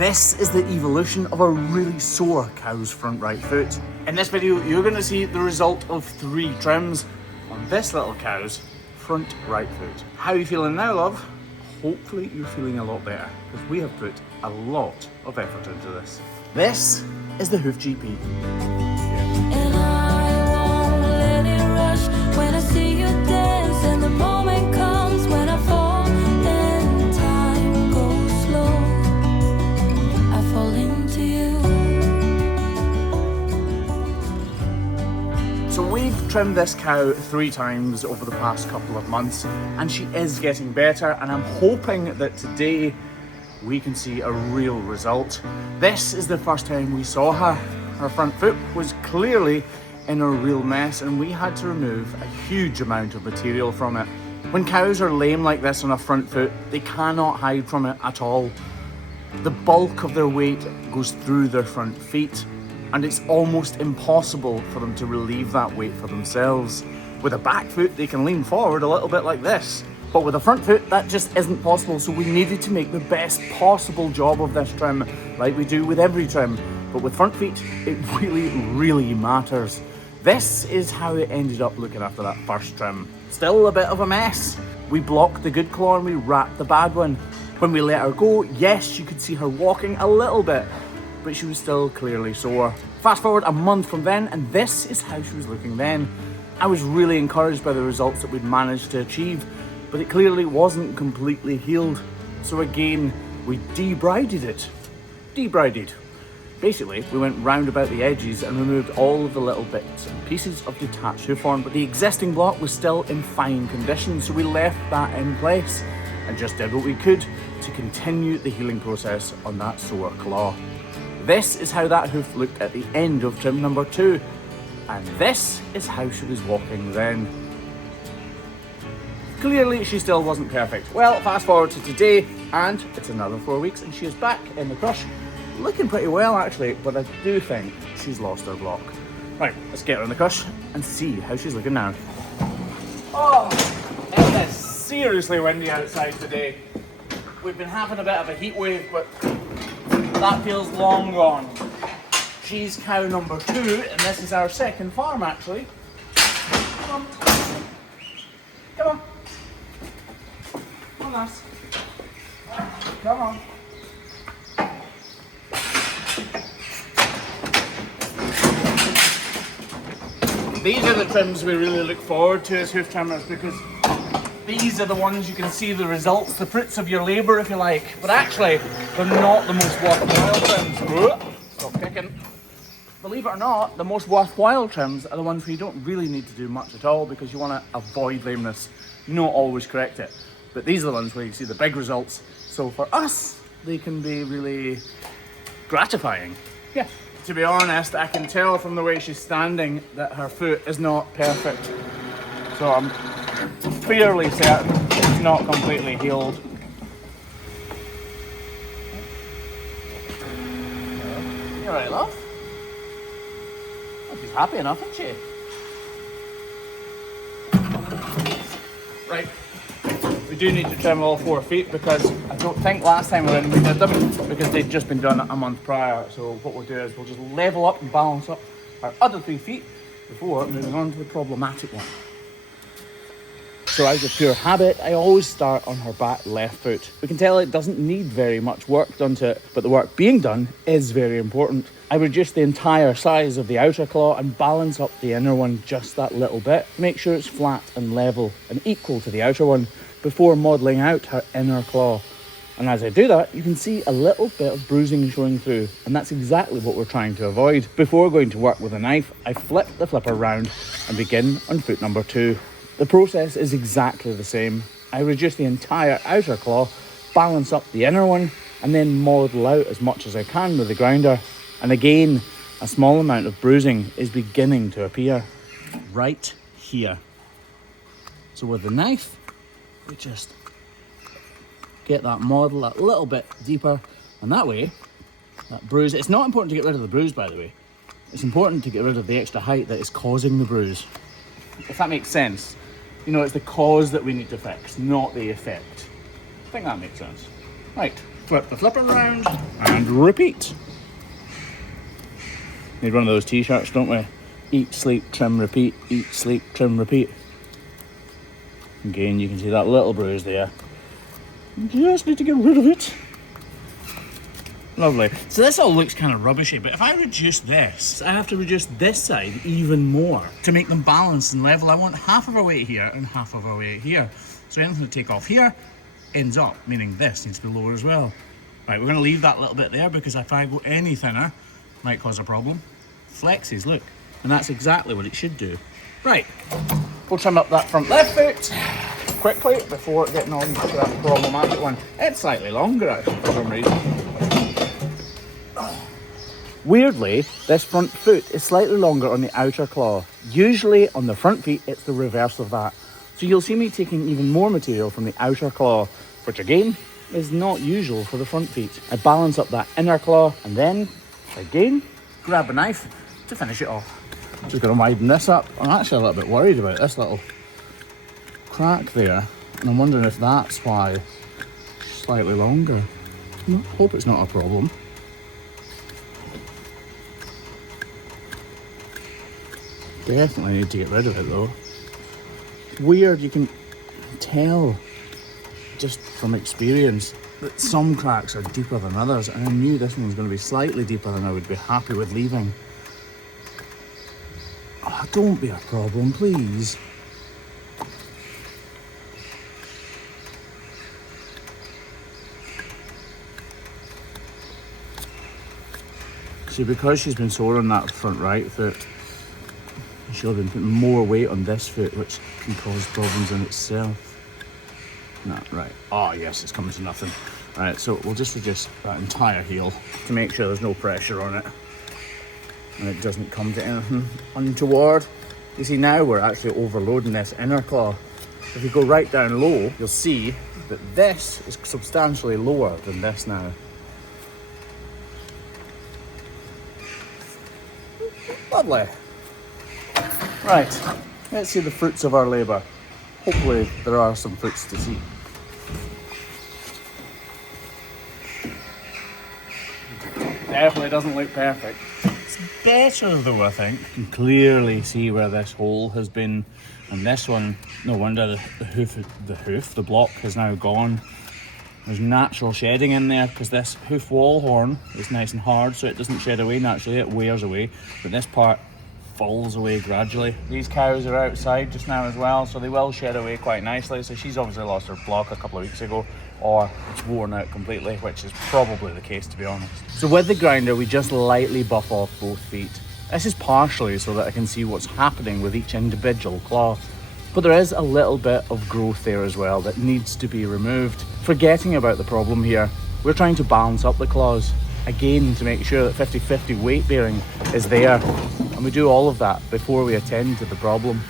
This is the evolution of a really sore cow's front right foot. In this video, you're going to see the result of 3 trims on this little cow's front right foot. How are you feeling now, love? Hopefully you're feeling a lot better, because we have put a lot of effort into this. This is the Hoof GP. And I won't let it rush when I see you dance, and the moment comes when I fall and time goes slow. I fall into you. So we've trimmed this cow 3 times over the past couple of months, and she is getting better, and I'm hoping that today we can see a real result. This is the first time we saw her. Her front foot was clearly in a real mess, and we had to remove a huge amount of material from it. When cows are lame like this on a front foot, they cannot hide from it at all. The bulk of their weight goes through their front feet, and it's almost impossible for them to relieve that weight for themselves. With a back foot, they can lean forward a little bit like this. But with a front foot, that just isn't possible, so we needed to make the best possible job of this trim, like we do with every trim. But with front feet, it really matters. This is how it ended up looking after that first trim. Still a bit of a mess. We blocked the good claw and we wrapped the bad one. When we let her go, yes, you could see her walking a little bit, but she was still clearly sore. Fast forward a month from then, and this is how she was looking then. I was really encouraged by the results that we'd managed to achieve, but it clearly wasn't completely healed. So again, we debrided it. Debrided. Basically, we went round about the edges and removed all of the little bits and pieces of detached hoof horn, but the existing block was still in fine condition, so we left that in place and just did what we could to continue the healing process on that sore claw. This is how that hoof looked at the end of trim number 2, and this is how she was walking then. Clearly, she still wasn't perfect. Well, fast forward to today, and it's another 4 weeks, and she is back in the crush. Looking pretty well, actually, but I do think she's lost her block. Right, let's get her in the crush and see how she's looking now. Oh, it is seriously windy outside today. We've been having a bit of a heat wave, but that feels long gone. She's cow number 2, and this is our second farm, actually. Come on. Come on. Come on, lass. Come on. These are the trims we really look forward to as hoof trimmers, because these are the ones you can see the results, the fruits of your labour, if you like. But actually, they're not the most worthwhile trims. Stop kicking. Believe it or not, the most worthwhile trims are the ones where you don't really need to do much at all, because you want to avoid lameness, not always correct it. But these are the ones where you see the big results. So for us, they can be really gratifying. Yeah. To be honest, I can tell from the way she's standing that her foot is not perfect. So I'm fairly certain it's not completely healed. You alright, love? Oh, she's happy enough, isn't she? Right. We do need to trim all 4 feet, because I don't think last time we did them, because they'd just been done a month prior. So what we'll do is we'll just level up and balance up our other 3 feet before moving on to the problematic one. So as a pure habit, I always start on her back left foot. We can tell it doesn't need very much work done to it, but the work being done is very important. I reduce the entire size of the outer claw and balance up the inner one just that little bit. Make sure it's flat and level and equal to the outer one before modelling out her inner claw. And as I do that, you can see a little bit of bruising showing through, and that's exactly what we're trying to avoid. Before going to work with a knife, I flip the flipper round and begin on foot number 2. The process is exactly the same. I reduce the entire outer claw, balance up the inner one, and then model out as much as I can with the grinder. And again, a small amount of bruising is beginning to appear right here. So with the knife, we just get that model a little bit deeper, and that way, that bruise, it's not important to get rid of the bruise, by the way. It's important to get rid of the extra height that is causing the bruise. If that makes sense. You know, it's the cause that we need to fix, not the effect. I think that makes sense. Right, Flip the flipper around and repeat. Need one of those t-shirts, don't we? Eat, sleep, trim, repeat. Eat, sleep, trim, repeat. Again, you can see that little bruise there. Just need to get rid of it. Lovely. So this all looks kind of rubbishy, but if I reduce this, I have to reduce this side even more to make them balanced and level. I want half of our weight here and half of our weight here. So anything to take off here ends up, meaning this needs to be lower as well. Right, we're going to leave that little bit there because if I go any thinner, it might cause a problem. Flexes, look. And that's exactly what it should do. Right, we'll trim up that front left foot quickly before getting on to that problematic one. It's slightly longer actually for some reason. Weirdly, this front foot is slightly longer on the outer claw. Usually on the front feet, it's the reverse of that. So you'll see me taking even more material from the outer claw, which again, is not usual for the front feet. I balance up that inner claw and then, again, grab a knife to finish it off. Just gonna widen this up. I'm actually a little bit worried about this little crack there. And I'm wondering if that's why it's slightly longer. I hope it's not a problem. Definitely need to get rid of it though. Weird, you can tell just from experience that some cracks are deeper than others, and I knew this one was going to be slightly deeper than I would be happy with leaving. Oh, don't be a problem, please. See, because she's been sore on that front right foot, she'll have been putting more weight on this foot, which can cause problems in itself. No, right. Oh yes, it's coming to nothing. Right, so we'll just adjust that entire heel to make sure there's no pressure on it and it doesn't come to anything untoward. You see, now we're actually overloading this inner claw. If you go right down low, you'll see that this is substantially lower than this now. Lovely. Right, let's see the fruits of our labour. Hopefully there are some fruits to see. Definitely doesn't look perfect. It's better though, I think. You can clearly see where this hole has been, and this one, no wonder the block has now gone. There's natural shedding in there because this hoof wall horn is nice and hard, so it doesn't shed away naturally, it wears away, but this part falls away gradually. These cows are outside just now as well, so they will shed away quite nicely. So she's obviously lost her block a couple of weeks ago, or it's worn out completely, which is probably the case, to be honest. So with the grinder, we just lightly buff off both feet. This is partially so that I can see what's happening with each individual claw, but there is a little bit of growth there as well that needs to be removed. Forgetting about the problem here, we're trying to balance up the claws again to make sure that 50-50 weight bearing is there, and we do all of that before we attend to the problem.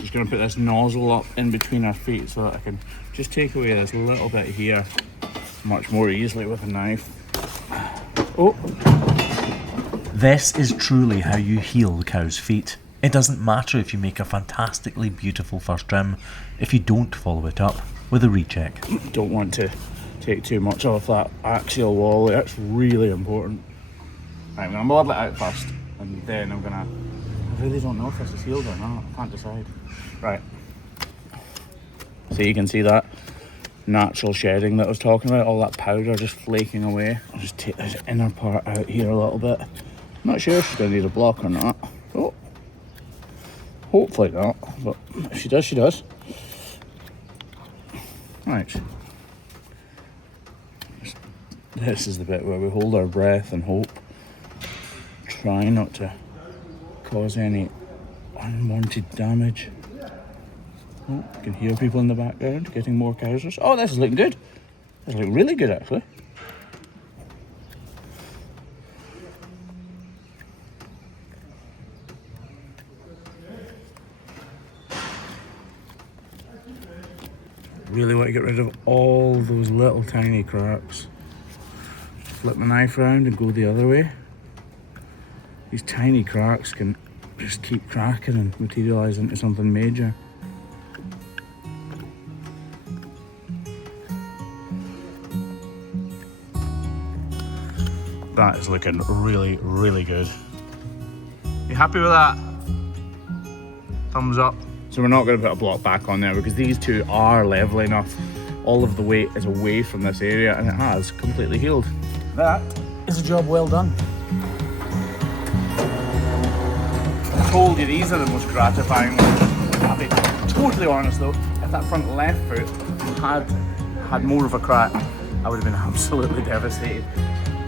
Just going to put this nozzle up in between our feet so that I can just take away this little bit here much more easily with a knife. Oh! This is truly how you heal cow's feet. It doesn't matter if you make a fantastically beautiful first trim if you don't follow it up with a recheck. Don't want to take too much off that axial wall there, it's really important. Right, I'm going to model it out first, and then I'm going to... I really don't know if this is healed or not, I can't decide. Right. So you can see that natural shedding that I was talking about, all that powder just flaking away. I'll just take this inner part out here a little bit. I'm not sure if she's going to need a block or not. Oh, hopefully not, but if she does, she does. Right. This is the bit where we hold our breath and hope. Try not to cause any unwanted damage. Oh, you can hear people in the background getting more cousers. Oh, this is looking good. This is looking really good, actually. Really want to get rid of all those little tiny cracks. Flip my knife around and go the other way. These tiny cracks can just keep cracking and materialise into something major. That is looking really, really good. You happy with that? Thumbs up. So we're not going to put a block back on there because these two are level enough. All of the weight is away from this area and it has completely healed. That is a job well done. I told you these are the most gratifying ones. I'll be totally honest though, if that front left foot had more of a crack, I would have been absolutely devastated.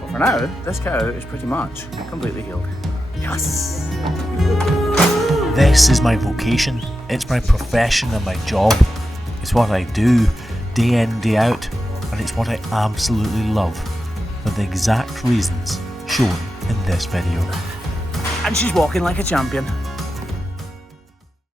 But for now, this cow is pretty much completely healed. Yes! This is my vocation. It's my profession and my job. It's what I do day in, day out, and it's what I absolutely love for the exact reasons shown in this video. And she's walking like a champion.